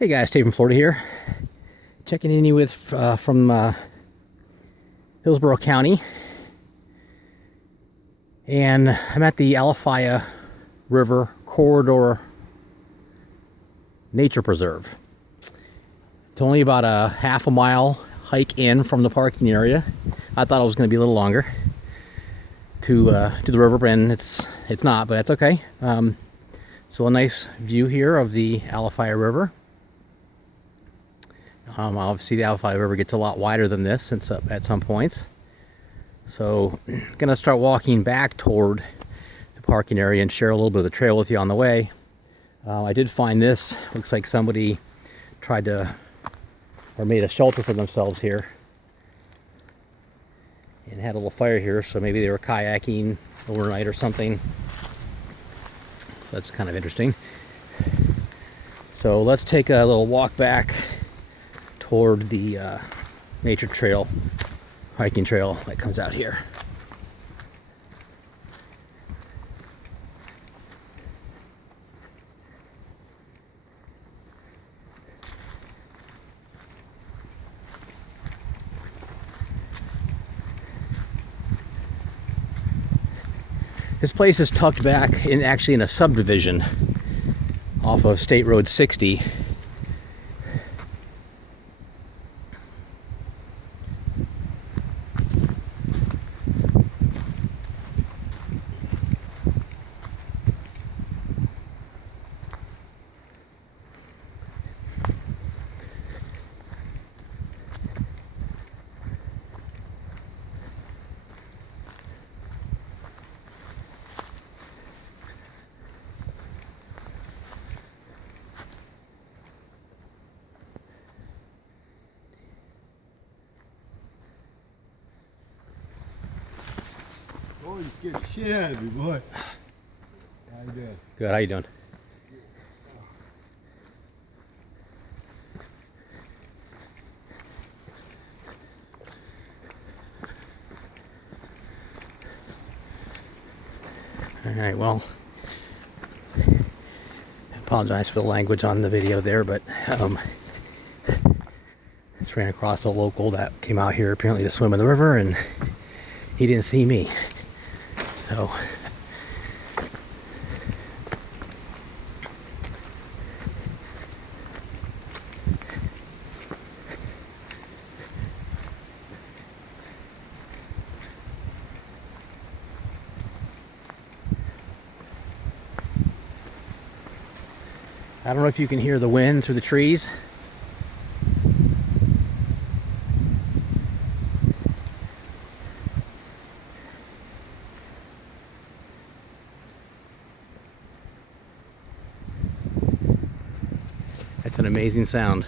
Hey guys, Dave from Florida here, checking in with from Hillsborough County, and I'm at the Alafia River Corridor Nature Preserve. It's only about a half a mile hike in from the parking area. I thought it was going to be a little longer to the river, and it's not, but that's okay. So a nice view here of the Alafia River. Obviously the Alafia River gets a lot wider than this at some points. So I'm gonna start walking back toward the parking area and share a little bit of the trail with you on the way. I did find this. Looks like somebody tried to, or made a shelter for themselves here and had a little fire here, so maybe they were kayaking overnight or something. So that's kind of interesting. So let's take a little walk back toward the nature trail, hiking trail that comes out here. This place is tucked back in a subdivision off of State Road 60. Oh, you scared the shit out of me, boy. How you doing? Good, how you doing? Alright, well, I apologize for the language on the video there, but just ran across a local that came out here apparently to swim in the river, and he didn't see me. So I don't know if you can hear the wind through the trees. That's an amazing sound.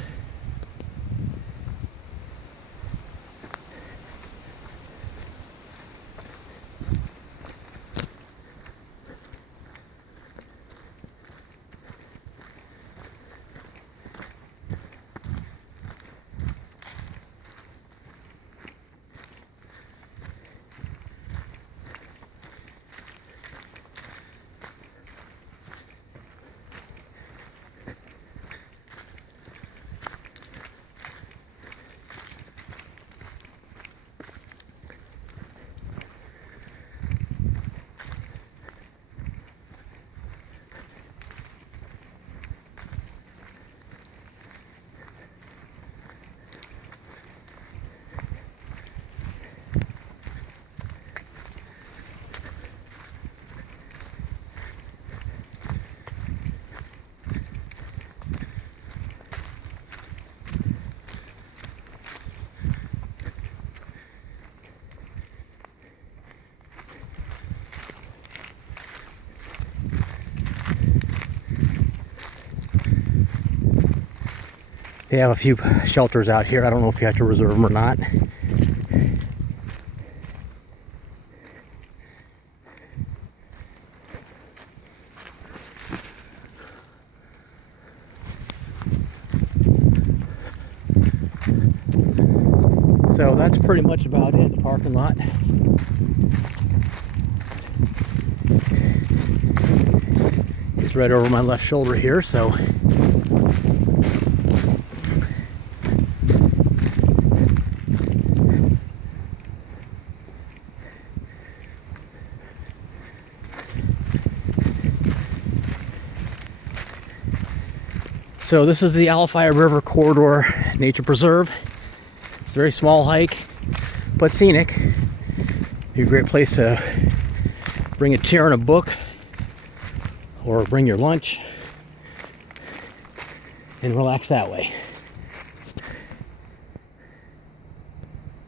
They have a few shelters out here. I don't know if you have to reserve them or not. So that's pretty much about it, the parking lot. It's right over my left shoulder here, so So this is the Alafia River Corridor Nature Preserve. It's a very small hike, but scenic. Be a great place to bring a chair and a book, or bring your lunch and relax that way.